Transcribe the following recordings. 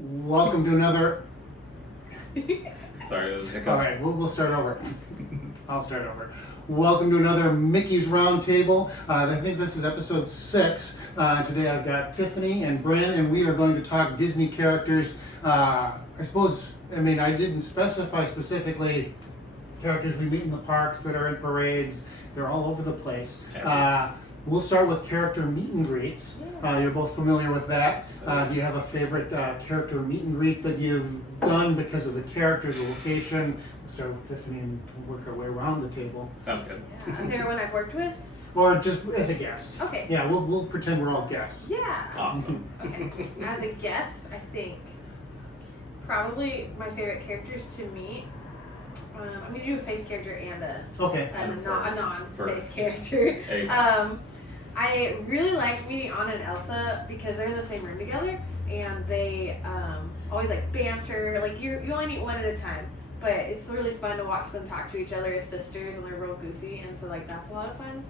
Welcome to another. Sorry, it was a hiccup. All right, we'll start over. I'll start over. Welcome to another Mickey's Roundtable. I think this is episode 6. Today I've got Tiffany and Bren, and we are going to talk Disney characters. I didn't specify specifically characters we meet in the parks that are in parades. They're all over the place. We'll start with character meet and greets. You're both familiar with that. Do you have a favorite character meet and greet that you've done because of the character, the location? We'll start with Tiffany and work our way around the table. Sounds good. Yeah, a favorite one I've worked with? Or just as a guest. Okay. Yeah, we'll pretend we're all guests. Yeah. Awesome. Okay. As a guest, I think probably my favorite characters to meet. I'm gonna do a face character and a non-face character. Hey. I really like meeting Anna and Elsa because they're in the same room together and they always like banter. Like you only meet one at a time, but it's really fun to watch them talk to each other as sisters, and they're real goofy, and so like that's a lot of fun.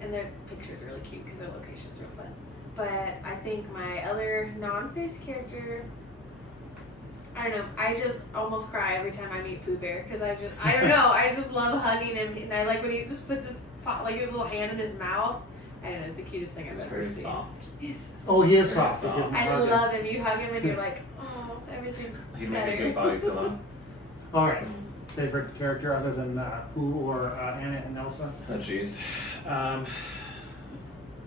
And their pictures are really cute because their locations are fun. But I think my other non-face character, I don't know, I just almost cry every time I meet Pooh Bear because I don't know, I just love hugging him, and I like when he just puts his little hand in his mouth. I don't know, it's the cutest thing I've ever seen. Very soft. He's Oh, he is soft. soft. I love him. You hug him and you're like, oh, everything's He'd better. make a good body pillow. All right. Favorite character other than Pooh or Anna and Elsa? Oh, jeez.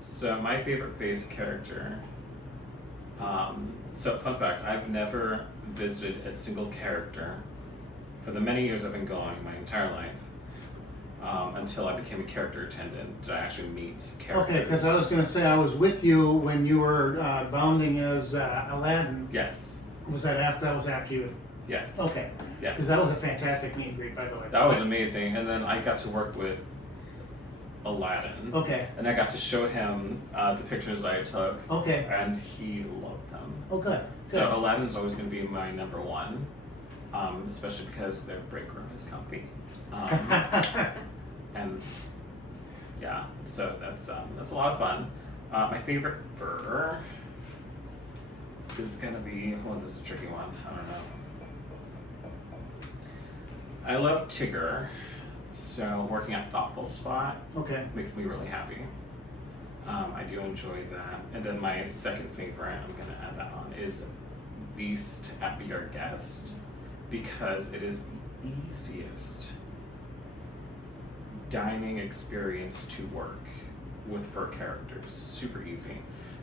So my favorite face character. So fun fact, I've never visited a single character for the many years I've been going, my entire life, until I became a character attendant. Did I actually meet characters? Okay, because I was going to say I was with you when you were bounding as Aladdin. Yes. Was that after? That was after you. Yes. Okay. Yes. Because that was a fantastic meet and greet, by the way. That was amazing. And then I got to work with Aladdin. Okay. And I got to show him the pictures I took. Okay. And he loved them. Oh, good. So Aladdin's always going to be my number one, especially because their break room is comfy. And yeah, so that's a lot of fun. My favorite fur is going to be, this is a tricky one. I don't know. I love Tigger, so working at Thoughtful Spot Okay. makes me really happy. I do enjoy that. And then my second favorite, I'm going to add that on, is Beast at Be Our Guest, because it is the easiest dining experience to work with fur characters. Super easy.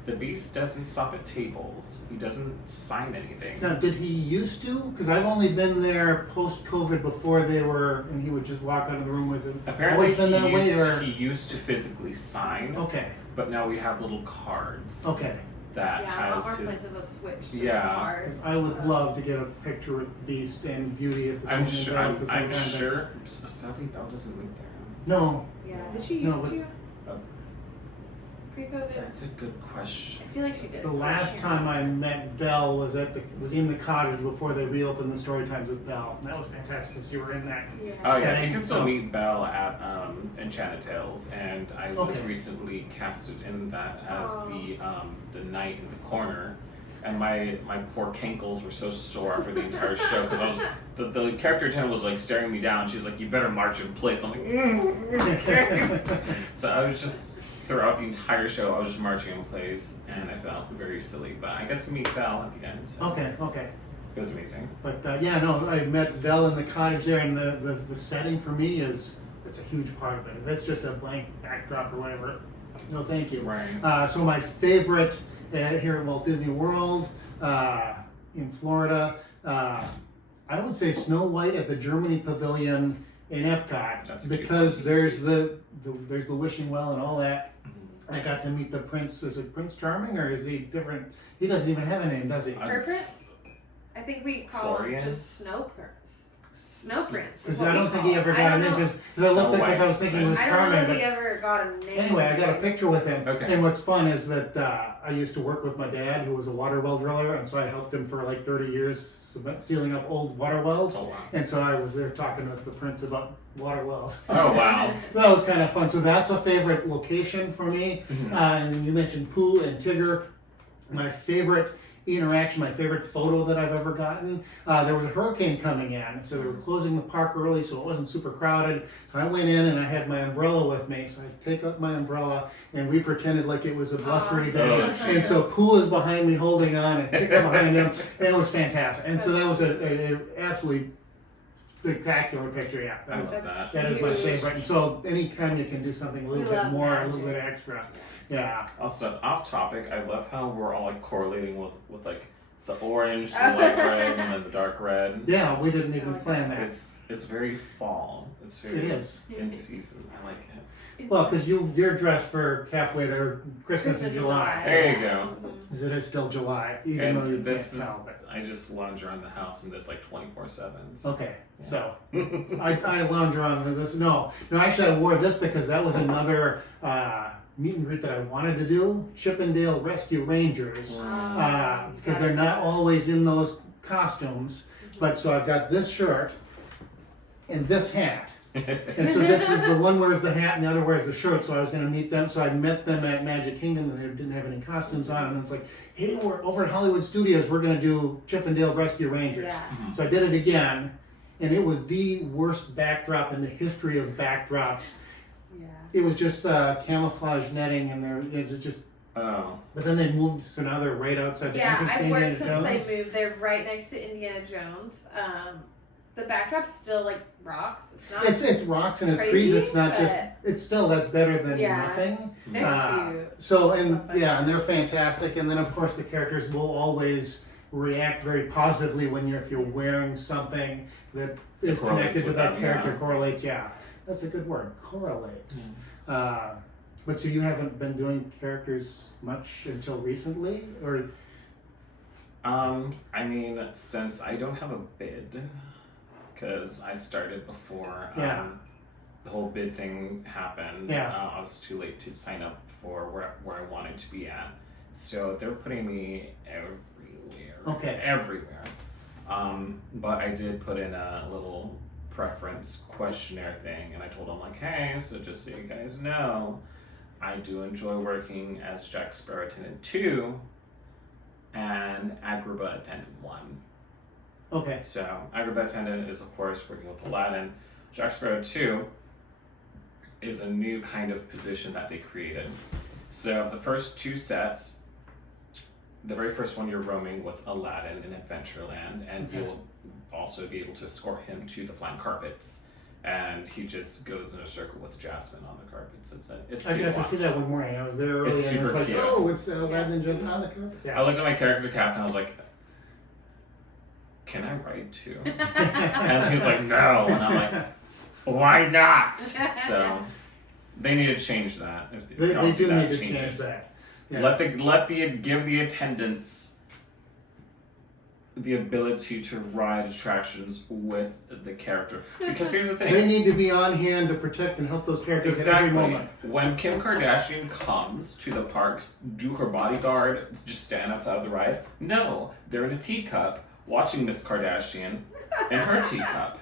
The Beast doesn't stop at tables. He doesn't sign anything. Now, did he used to? Because I've only been there post-COVID before they were, and he would just walk out of the room. Was it Apparently always been that way? Or? he used to physically sign, Okay. but now we have little cards Okay. that Yeah, has our his... places have switched to Yeah. cars. I would love to get a picture with Beast and Beauty at the same I'm time. sure. at the same I'm time. sure. Sadly, Belle doesn't live there. No. Yeah, did she No, used but- to? Oh. Pre-COVID? That's a good question. I feel like she did. The last time I met Belle was was in the cottage before they reopened the story times with Belle. And that was fantastic because you were in that. Yeah. Oh yeah, setting, you can still so- meet Belle at Enchanted Tales, and I was Okay. recently casted in that as Aw. the knight in the corner, and my poor cankles were so sore after the entire show because I was the character attendant was like staring me down. She's like, "You better march in place." I'm like, so I was just throughout the entire show I was just marching in place, and I felt very silly, but I got to meet Belle at the end. So Okay. it was amazing. But I met Belle in the cottage there, and the setting for me it's a huge part of it. If it's just a blank backdrop or whatever, no thank you. Right. So my favorite here at Walt Disney World in Florida, I would say Snow White at the Germany Pavilion in Epcot. That's a cute because one. there's the wishing well and all that. I got to meet the prince. Is it Prince Charming or is he different? He doesn't even have a name, does he? Her Prince? I think we call Florian? him just Snow Prince. Snow Prince. is Because what I we don't think call he ever him. got a I name don't know. because I looked at because I was Snow thinking he was I don't Charming. know But if he ever got a name. anyway, I got a picture with him. Okay. And what's fun is that I used to work with my dad, who was a water well driller, and so I helped him for like 30 years sealing up old water wells. Oh wow. And so I was there talking with the prince about water wells. Oh wow. So that was kind of fun. So that's a favorite location for me. And then you mentioned Pooh and Tigger. My favorite interaction, my favorite photo that I've ever gotten. There was a hurricane coming in, so they were closing the park early, so it wasn't super crowded. So I went in and I had my umbrella with me, so I take up my umbrella and we pretended like it was a blustery day. And so Pooh was behind me holding on and Ticker behind him, and it was fantastic. And so that was a absolutely spectacular picture, yeah. I love that. That is my favorite. And so anytime you can do something a little We bit love more, a magic. little bit extra, yeah. Also, off topic, I love how we're all like correlating with like the orange, the light red, and then the dark red. Yeah, we didn't even plan that. It's very fall. It's very It is. in season. I like it. Well, because you're dressed for halfway to Christmas in Christmas in July. July. There you go. Because it is still July, even though you And this can't is tell. But. I just lounge around the house in this like 24/7. Okay, so I lounge around with this. No, actually I wore this because that was another meet and greet that I wanted to do. Chippendale Rescue Rangers. Because they're not always in those costumes. But so I've got this shirt and this hat. And so this is the one wears the hat and the other wears the shirt. So I was going to meet them. So I met them at Magic Kingdom and they didn't have any costumes on. And it's like, hey, we're over at Hollywood Studios. We're going to do Chippendale Rescue Rangers. Yeah. So I did it again. And it was the worst backdrop in the history of backdrops. Yeah. It was just camouflage netting and it was just. Oh. But then they moved, so now they're right outside the Yeah, entrance to I've Indiana worked since Jones. they moved. They're right next to Indiana Jones. The backdrop's still like rocks. It's not. It's rocks and it's crazy, trees. It's not just. but- It's still that's better than Yeah. nothing. They're cute. So and Love that. yeah, and they're fantastic. And then of course the characters will always react very positively when if you're wearing something that is correlates connected to with that them, character. yeah. Correlates. Yeah, that's a good word. Correlates. But so you haven't been doing characters much until recently, or I mean, since I don't have a bid, because I started before Yeah. the whole bid thing happened. Yeah. I was too late to sign up for where I wanted to be at. So they're putting me everywhere. Okay. Everywhere. But I did put in a little preference questionnaire thing, and I told them like, hey, so just so you guys know, I do enjoy working as Jack Sparrow Attendant 2 and Agrabah Attendant 1. okay, So Agrabah Attendant is of course working with Aladdin. Jack Sparrow 2 is a new kind of position that they created. So the first two sets, the very first one you're roaming with Aladdin in Adventureland, and Okay. you'll also be able to escort him to the flying carpets. And he just goes in a circle with Jasmine on the carpets. It's I cute got to watch. see that one morning. I was there early, It's and it's super like, cute. oh, it's Aladdin Yes. jumping on the carpet. I Yeah. looked at my character captain. I was like, "Can I ride too?" And he was like, "No," and I'm like, "Why not?" So they need to change that. If They y'all see do that, need to change it. that. Yeah. Give the attendants the ability to ride attractions with the character. Because here's the thing. They need to be on hand to protect and help those characters at every Exactly. moment. When Kim Kardashian comes to the parks, do her bodyguard just stand outside of the ride? No, they're in a teacup watching Miss Kardashian in her teacup.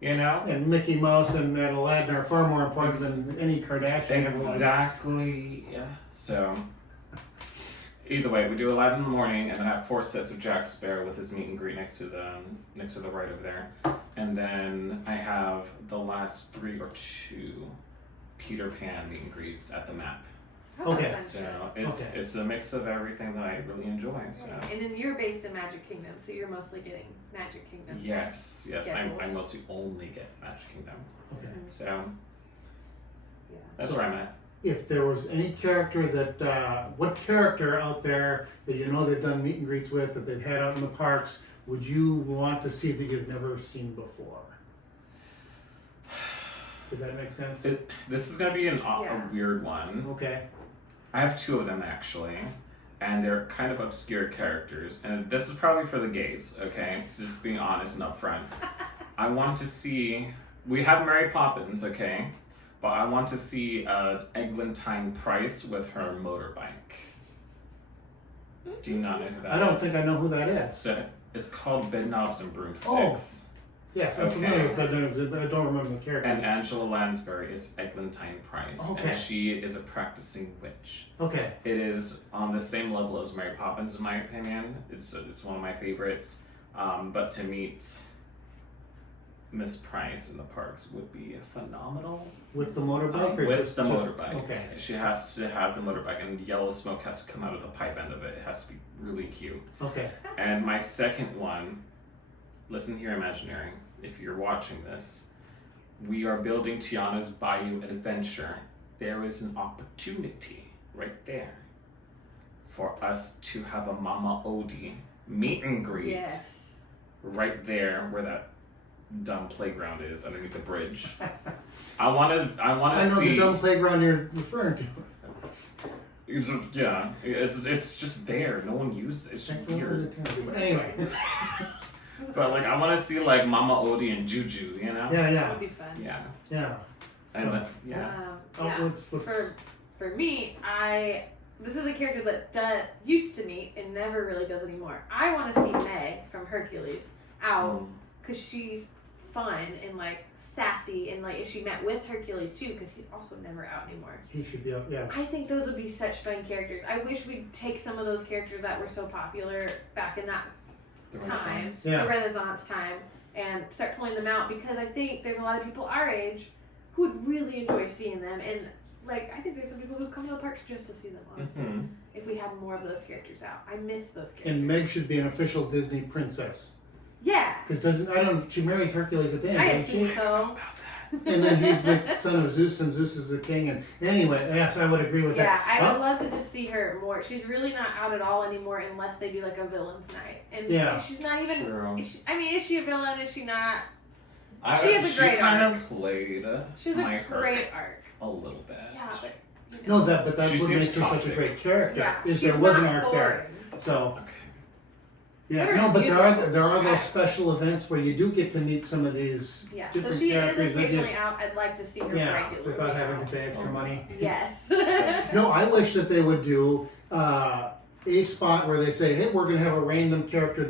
You know? And Mickey Mouse and Aladdin are far more important than any Kardashian. in the life. Exactly. Yeah. So either way, we do Aladdin in the morning, and then I have 4 sets of Jack Sparrow with his meet and greet next to the right over there, and then I have the last 3 or 2 Peter Pan meet and greets at the map. Okay. So it's a mix of everything that I really enjoy. So And then you're based in Magic Kingdom, so you're mostly getting Magic Kingdom. yes, I Schedules. mostly only get Magic Kingdom. Okay. So Yeah. that's So- where I'm at. If there was any character that, what character out there that you know they've done meet and greets with, that they've had out in the parks, would you want to see that you've never seen before? Did that make sense? This is gonna be a Yeah. weird one. Okay. I have 2 of them actually, and they're kind of obscure characters. And this is probably for the gays, okay? Just being honest and upfront. I want to see. We have Mary Poppins, okay, but I want to see Eglantine Price with her motorbike. Do you not know who that is? I don't think I know who that is. So it's called Bedknobs and Broomsticks. Yes, I'm familiar with Bedknobs, but I don't remember the character. And Angela Lansbury is Eglantine Price, Okay. and she is a practicing witch. Okay. It is on the same level as Mary Poppins, in my opinion. It's one of my favorites. But to meet Miss Price in the parks would be phenomenal. With the motorbike or With just the motorbike. Okay. She has to have the motorbike, and yellow smoke has to come out of the pipe end of it. It has to be really cute. Okay. And my second one, listen here, Imaginary, if you're watching this, we are building Tiana's Bayou Adventure. There is an opportunity right there for us to have a Mama Odie meet and greet Yes. right there where that dumb playground is underneath the bridge. I want to I know see. the dumb playground you're referring to. Yeah, it's just there. No one uses it. It's just weird. But anyway. But like, I want to see like Mama Odie and Juju, you know? Yeah, That yeah. would be fun. Yeah. Yeah. And yeah. Oh, Yeah. let's For me, this is a character that used to meet and never really does anymore. I want to see Meg from Hercules out because she's fun and like sassy, and like if she met with Hercules too, because he's also never out anymore. He should be up, yeah. I think those would be such fun characters. I wish we'd take some of those characters that were so popular back in that The time, Renaissance. Yeah. the Renaissance time, and start pulling them out, because I think there's a lot of people our age who would really enjoy seeing them, and like I think there's some people who come to the parks just to see them, honestly. Mm-hmm. If we had more of those characters out, I miss those characters. And Meg should be an official Disney princess. Yeah, Because she marries Hercules at the end, I doesn't assume she? so. And then he's the son of Zeus, and Zeus is the king. And anyway, yes, I would agree with Yeah, that. I would love to just see her more. She's really not out at all anymore unless they do like a villain's night, and Yeah. she's not even. True. Is she a villain? Is she not? She She has a great kind arc. of played She has my a Herc great arc. a little bit. Yeah, but you know. No, but that's She what seems makes her such a toxic. great character. Yeah, is she's there was an not arc boring. there. So Okay. yeah, Her no, but music- there are I- those special events where you do get to meet some of these Yeah, so different she is characters. that occasionally out. I'd like to see her yeah, regularly. without having to out. pay extra money. Yes. No, I wish that they would do a spot where they say, hey, we're going to have a random character.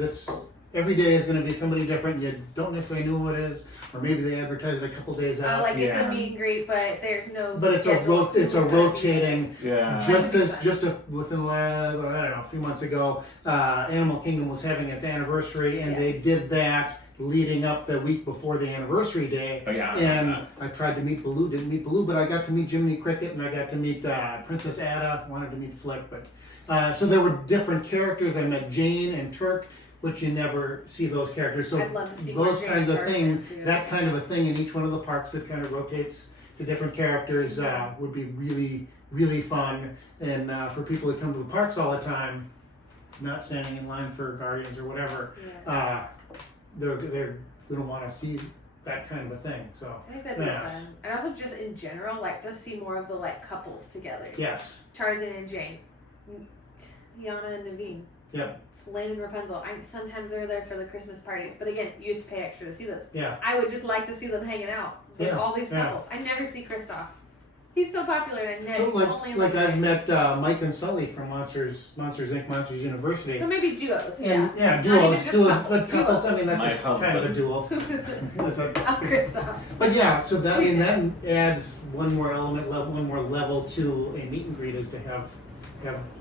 Every day is going to be somebody different. You don't necessarily know who it is, or maybe they advertise it a couple days out. Like it's Yeah. a meet and greet, but there's no. But it's a schedule of it's a who's gonna be rotating. Yeah. Within the last, I don't know, a few months ago, Animal Kingdom was having its anniversary, and they Yes. did that leading up the week before the anniversary day. Oh, yeah. And I tried to meet Baloo, didn't meet Baloo, but I got to meet Jiminy Cricket, and I got to meet Princess Ada. Wanted to meet Flick, but so there were different characters. I met Jane and Turk, which you never see those characters. So I'd love to see more those Jane kinds of Turks things, too. that kind of a thing in each one of the parks that kind of rotates to different characters would be really, really fun. And for people that come to the parks all the time, not standing in line for Guardians or whatever, Yeah. they're going to want to see that kind of a thing. So I think that'd be yes. fun. And also just in general, like to see more of the like couples together. yes, Tarzan and Jane. Yana and Naveen. Yep. Lane and Rapunzel. Sometimes they're there for the Christmas parties, but again, you have to pay extra to see this. yeah. I would just like to see them hanging out with Yeah, all these yeah. couples. I never see Kristoff. He's so popular, and I So never. only in like the I've met Mike and Sully from Monsters Inc. Monsters University. So maybe duos. And yeah, Not duos, even just but couples. I mean, that's My a, kind of a husband. duo. That's a- Oh, Kristoff. But yeah, so that Sweet. that adds one more level to a meet and greet is to have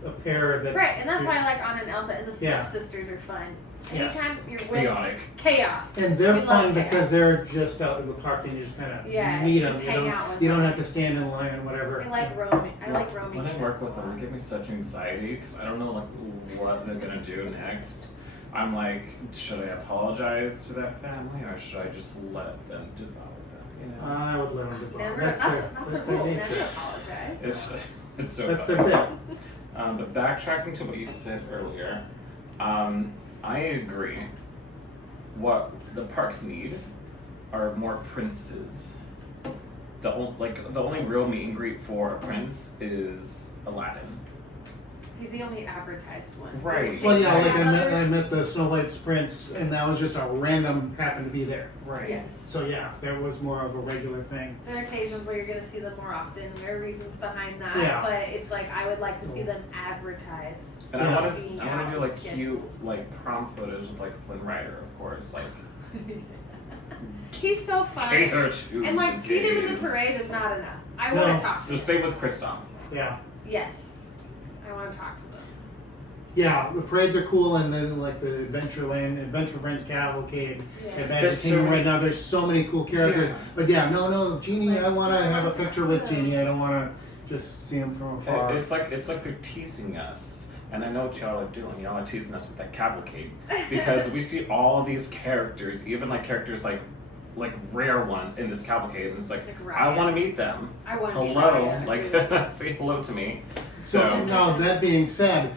a pair that Right, and that's why I like Anna and Elsa, and the Snap Yeah. sisters are fun. Yes. Anytime you're with Chaotic. chaos. and they're We love fun chaos. because they're just out in the park and you just kind of Yeah, meet just them. hang out with You don't them. have to stand in line and whatever. I like roaming. I like roaming. When I work sets with a them, lot. they give me such anxiety because I don't know like what they're gonna do next. I'm like, should I apologize to that family or should I just let them devour them? You know, I would let them devour. Never. That's That's their a rule. nature. Never apologize. it's so. That's funny. their bit. But backtracking to what you said earlier, I agree. What the parks need are more princes. The only real meet and greet for a prince is Aladdin. He's the only advertised one. Right. Well, yeah, like Yeah, I others- met the Snow White's prince, and that was just a random happened to be there. Right. Yes. So yeah, there was more of a regular thing. There are occasions where you're going to see them more often, and there are reasons behind that. Yeah. But it's like I would like to see them advertised. And Yeah. I want Being to out do like scheduled. cute like prom photos with like Flynn Rider, of course. Like He's so fun. Cater to And like seeing him in the gays. parade is not enough. I No. want to talk to So him. same with Kristoff. Yeah. Yes. I want to talk to them. Yeah, the parades are cool, and then like the Adventure Friends Cavalcade Yeah. at Magic There's so Kingdom many- right now. There's so many cool characters. Yeah. But yeah, no, Genie. I want to have a Talk picture to with them. Genie. I don't want to just see him from afar. It's like they're teasing us, and I know what y'all are doing. Y'all are teasing us with that cavalcade because we see all these characters, even like characters like rare ones in this cavalcade, and it's like Like I Raya. want to meet them. I want to meet Hello, Raya. I like agree with you. say hello to me. So now that being said,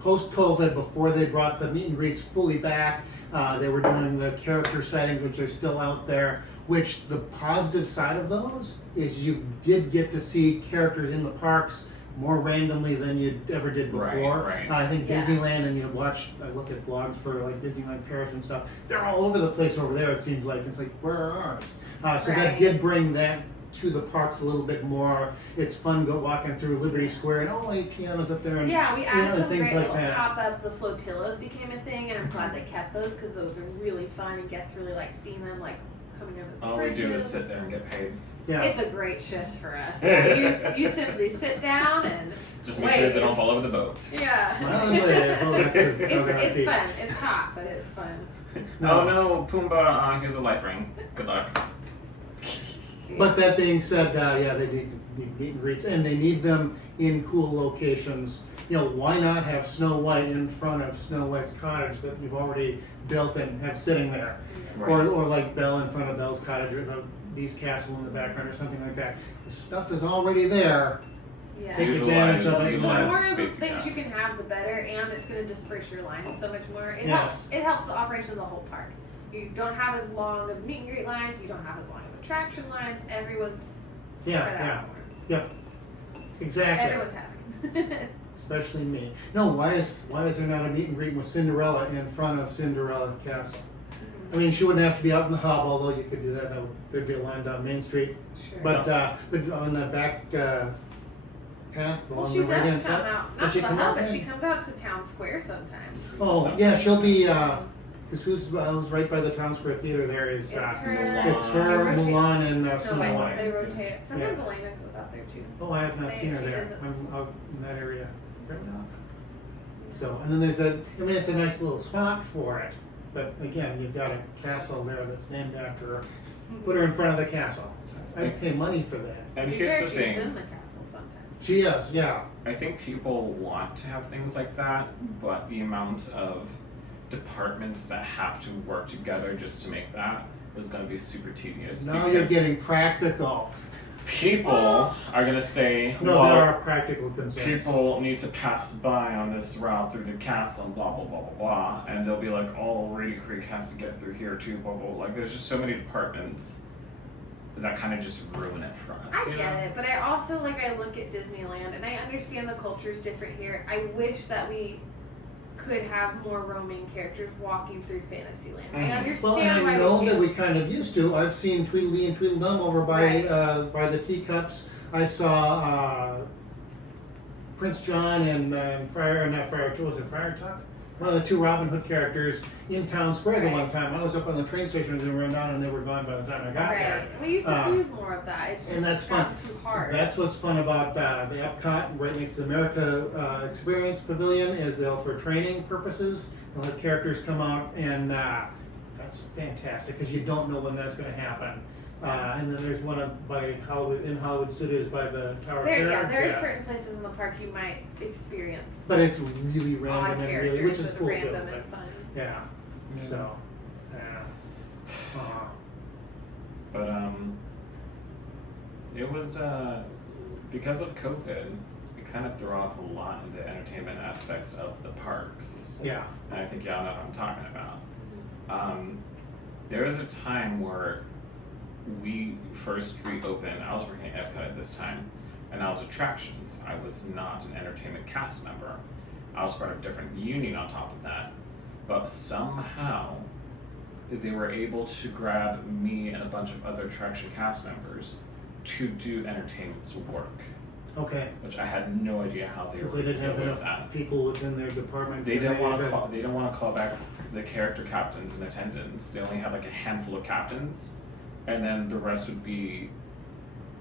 post-COVID, before they brought the meet and greets fully back, they were doing the character sightings, which are still out there. Which the positive side of those is you did get to see characters in the parks more randomly than you ever did before. Right. I think Yeah. Disneyland, and I look at blogs for like Disneyland Paris and stuff. They're all over the place over there. It seems like it's like where are ours? So that Right. did bring that to the parks a little bit more. It's fun go walking through Liberty Square and Tiana's up there and Yeah, we added some things great like little that. pop-ups. The flotillas became a thing, and I'm glad they kept those because those are really fun, and guests really like seeing them like coming over the All we do is bridges. sit there and get paid. Yeah. It's a great shift for us. You simply sit down and Just make sure wait. they don't fall over the boat. Yeah. Smile and wave. Oh, that's a- It's fun. It's hot, but it's fun. No. Oh no, Pumbaa! Here's a life ring. Good luck. But that being said, yeah, they need meet and greets, and they need them in cool locations. Why not have Snow White in front of Snow White's cottage that you've already built and have sitting there? Right. Or like Belle in front of Belle's cottage, or the Beast Castle in the background, or something like that. The stuff is already there. Yeah. Take advantage of The it. more Utilize of the those space you things got. you can have, the better, and it's going to disperse your lines so much more. It Yes. helps the operation of the whole park. You don't have as long of meet and greet lines. You don't have as long of attraction lines. Everyone's spread Yeah, out more. Yep. Exactly. Everyone's happy. Especially me. No, why is there not a meet and greet with Cinderella in front of Cinderella Castle? I mean, she wouldn't have to be out in the hub, although you could do that. There'd be a line down Main Street. Sure. But on the back path well, along she the right hand does come side. out. Does Not she the come hub, out but then? she comes out to Town Square sometimes. Oh, yeah, she'll be. Because who's right by the Town Square Theater there is. It's Mulan. her. It's her, It rotates. Mulan, and So Snow like, White. they rotate. Sometimes Elena goes out there too. Oh, I have not seen her she there. visits. I'm out in that area very often. So, and then there's that. I mean, it's a nice little spot for it. But again, you've got a castle there that's named after her. Put her in front of the castle. I'd pay money for that. And You here's hear the she's thing. in the castle sometimes. She is, yeah. I think people want to have things like that, but the amount of departments that have to work together just to make that is going to be super tedious. Now you're because getting practical. people are going to say, No, well, there are practical concerns. people need to pass by on this route through the castle, blah, blah, blah, blah, blah. And they'll be like, oh, Rady Creek has to get through here too, blah, blah, blah. Like, there's just so many departments that kind of just ruin it for us. I you get know? it, but I also I look at Disneyland and I understand the culture's different here. I wish that we could have more roaming characters walking through Fantasyland. I Mhm. understand Well, and why I know we that can't. we kind of used to. I've seen Tweedledee and Tweedledum over by Right. by the teacups. I saw Prince John and not Friar, was it Friar Tuck? One of the two Robin Hood characters in Town Square the Right. one time. I was up on the train station and they were down and they were gone by the time I got there. Right. We used to Uh, do more of that. It's just and that's fun. gotten too hard. That's what's fun about the Epcot, right next to the America Experience Pavilion, is they'll, for training purposes, they'll have characters come out, and that's fantastic because you don't know when that's going to happen. And then there's one by Hollywood Studios by the Tower of Terror. there are certain places in the park you might experience But it's really odd random and characters really, which is that are cool random too. and fun. But, yeah. So, yeah. But it was because of COVID, it kind of threw off a lot of the entertainment aspects of the parks, Yeah. and I think y'all know what I'm talking about. There was a time where we first reopened. I was working at Epcot at this time, and I was attractions. I was not an entertainment cast member. I was part of a different union on top of that, but somehow they were able to grab me and a bunch of other attraction cast members to do entertainment's work. Okay. which I had no idea how they Because were they didn't have doing with enough that. people within their department. They didn't want to call back the character captains and attendants. They only had like a handful of captains, and then the rest would be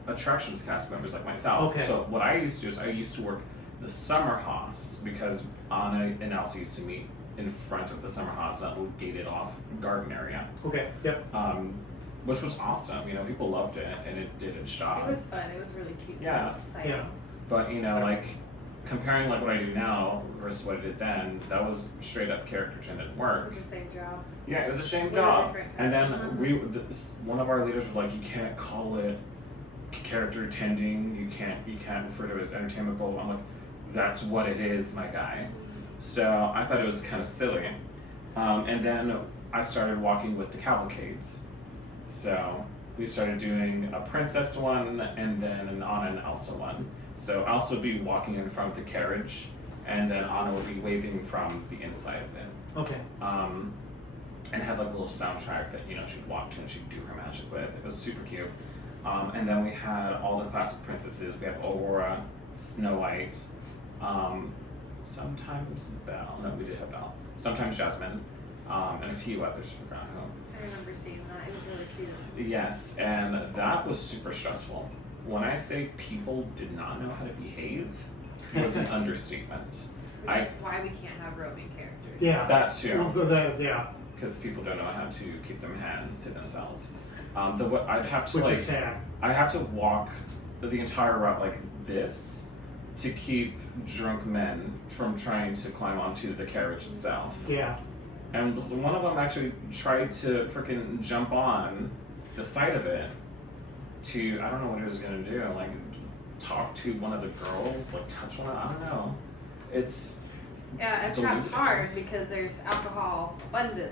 attractions cast members like myself. Okay. So what I used to do is I used to work the summer house because Anna and Elsa used to meet in front of the summer house, that little gated off garden area. Okay. Yep. Which was awesome. You know, people loved it and it did its job. It was fun. It was really cute. Yeah. Exciting. Yeah. But you know, like comparing like what I do now versus what I did then, that was straight up character generated It work. was the same job. Yeah, it was a shame With a job. different And then title. one of our leaders was like, you can't call it character attending. You can't refer to it as entertainment. Blah, blah. I'm like, that's what it is, my guy. So I thought it was kind of silly. And then I started walking with the cavalcades. So we started doing a princess one and then an Anna and Elsa one. So Elsa would be walking in front of the carriage, and then Anna would be waving from the inside of it. Okay. And had like a little soundtrack that she'd walk to and she'd do her magic with. It was super cute. And then we had all the classic princesses. We had Aurora, Snow White, sometimes Belle. No, we did have Belle. Sometimes Jasmine, and a few others. I forgot who. I remember seeing that. It was really cute. Yes, and that was super stressful. When I say people did not know how to behave, it was an understatement. Which is why we can't have roaming characters. Yeah. That too. Well, yeah. Because people don't know how to keep their hands to themselves. I'd have to Which is sad. I have to walk the entire route like this to keep drunk men from trying to climb onto the carriage itself. Yeah. And one of them actually tried to freaking jump on the side of it to, I don't know what he was gonna do, like talk to one of the girls, like touch one, I don't know. Yeah, and that's hard because there's alcohol abundant.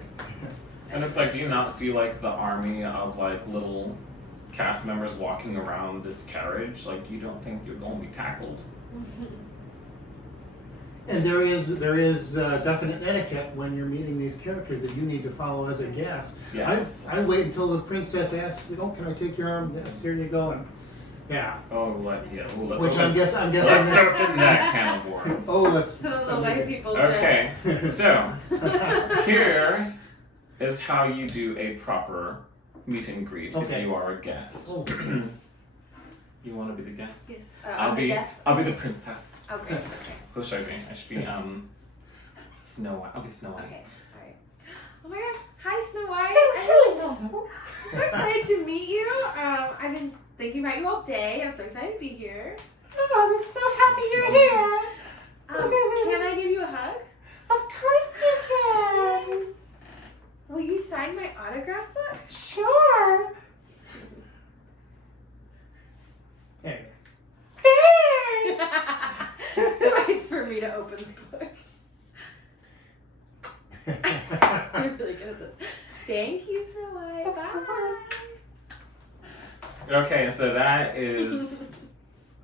And it's like, do you not see like the army of like little cast members walking around this carriage? Like, you don't think you're going to be tackled? And there is definite etiquette when you're meeting these characters that you need to follow as a guest. Yes. I wait until the princess asks, "Oh, can I take your arm?" Yes, here you go. And yeah. Oh, let's Which I'm guessing. Let's open that can of worms. Oh, let's. The white people Okay, just. so here is how you do a proper meet and greet Okay. if you are a guest. Oh. You want to be the guest? Yes. I'll be guest. I'll be the princess. Okay. Who should I be? I should be Snow White. I'll be Snow White. Okay. All right. Oh my gosh! Hi, Snow White. I'm so excited to meet you. I've been thinking about you all day. I'm so excited to be here. Oh, I'm so happy you're here. Can I give you a hug? Of course you can. Will you sign my autograph book? Sure. Hey. Thanks. Waits for me to open the book. I'm really good at this. Thank you, Snow White. Of Bye. course. Okay, so that is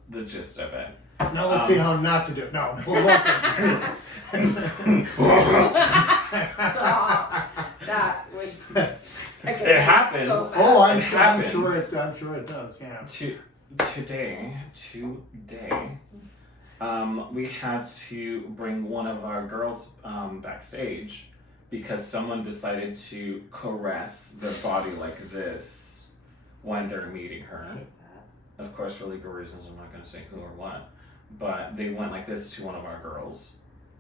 the gist of it. Now let's see how not to do it. No. Welcome. Stop. That would. I guess It happens. So fast. Oh, It I'm happens. sure it does. Yeah. Today, we had to bring one of our girls backstage because someone decided to caress their body like this when they're meeting her. I hate that. Of course, for legal reasons, I'm not going to say who or what, but they went like this to one of our girls,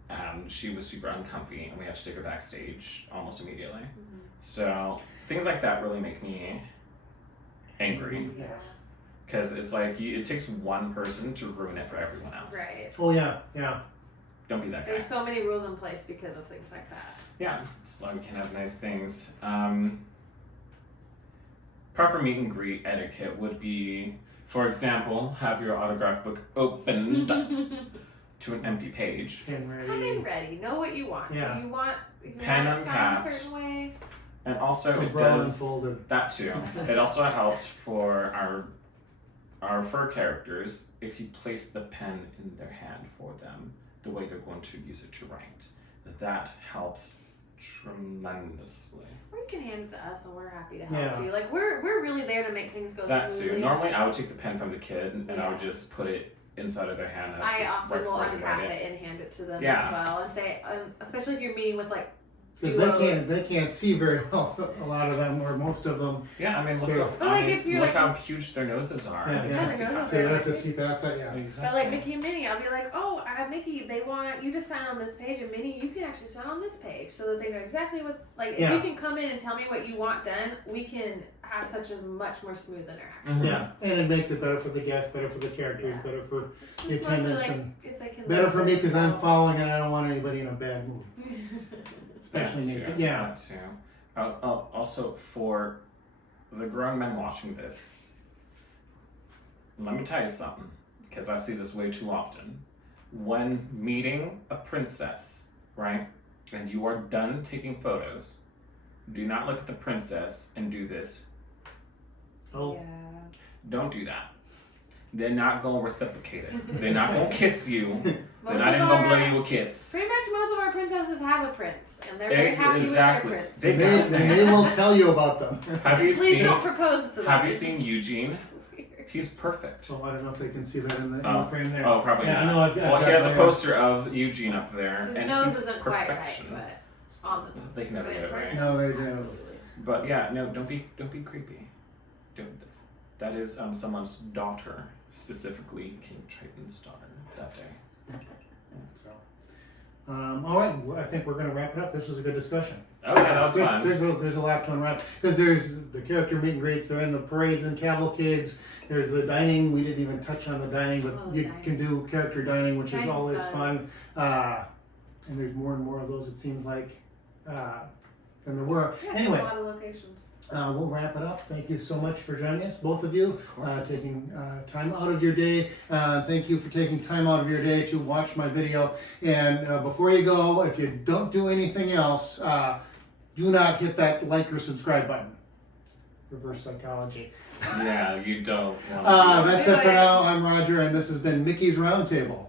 and she was super uncomfy, and we had to take her backstage almost immediately. Mm-hmm. So things like that really make me angry. Yes. Because it's like, it takes one person to ruin it for everyone else. Right. Oh yeah. Don't be that guy. There's so many rules in place because of things like that. Yeah, that's why we can have nice things. Proper meet and greet etiquette would be, for example, have your autograph book opened to an empty page. Pen Just come in ready. Know what you want. Yeah. So you want Pen it signed a uncapped. certain way. And also, it Umbrella does unfolded. that too. It also helps for our fur characters if you place the pen in their hand for them, the way they're going to use it to write. That helps tremendously. Or you can hand it to us and we're happy to help Yeah. you. Like we're really there to make things go That smoothly. too. Normally, I would take the pen from the kid and I would Yeah. just put it inside of their hand. I often will right uncap in. it and hand it to them Yeah. as well, and say, especially if you're meeting with like Because they can't see very well, a lot of them, or most of them. Yeah, I mean, look, Yeah. how, But, like, if you're, look like- how huge their noses are. Yeah, They yeah. can't see Their noses past So are- they it. have to see past that, yeah. Exactly. But like Mickey and Minnie, I'll be like, oh, Mickey, they want you to sign on this page, and Minnie, you can actually sign on this page, so that they know exactly what. Like, if Yeah. you can come in and tell me what you want done, we can have such a much more smooth interaction. Mhm. Yeah, and it makes it better for the guests, better for the characters, Yeah. better for It's the just mostly attendance, like and if they can. better for me because I'm listen. following and I don't want anybody in a bad mood, especially me. That too, But yeah, that too. Also, for the grown men watching this, let me tell you something, because I see this way too often. When meeting a princess, right, and you are done taking photos, do not look at the princess and do this. oh, Yeah. Don't do that. They're not going to reciprocate it. They're not going to kiss you. They're Most not of even going to blow our, you a kiss. pretty much most of our princesses have a prince, and they're very happy Exactly. with their prince. They they, got then that. they will tell you about them. Have And you please seen? don't propose to them. Have you It's seen Eugene? weird. He's perfect. So I don't know if they can see that in the Oh. frame there. Oh, probably Yeah, not. I know, I've got Well, he has a my, poster of Eugene up there, His and nose he's isn't quite right, perfection. but on the poster. They can never But in get it right. person, No, they do. absolutely. But yeah, no, don't be creepy. Don't. That is someone's daughter, specifically King Triton's daughter that day. So, all right, I think we're going to wrap it up. This was a good discussion. Oh yeah, that was there's, fun. There's a lot to unwrap because there's the character meet and greets. They're in the parades and cavalcades. There's the dining. We didn't even touch on the dining, but Oh, you dining. can do character dining, which is Dining's always fun. fun. And there's more and more of those. It seems like than there were. Yeah, Anyway, there's a lot of locations. we'll wrap it up. Thank you so much for joining us, both of you, course. taking time out of your day. Thank you for taking time out of your day to watch my video. And before you go, if you don't do anything else, do not hit that like or subscribe button. Reverse psychology. Yeah, you don't want to do That's Do it for it. now. I'm Roger, and this has been Mickey's Roundtable.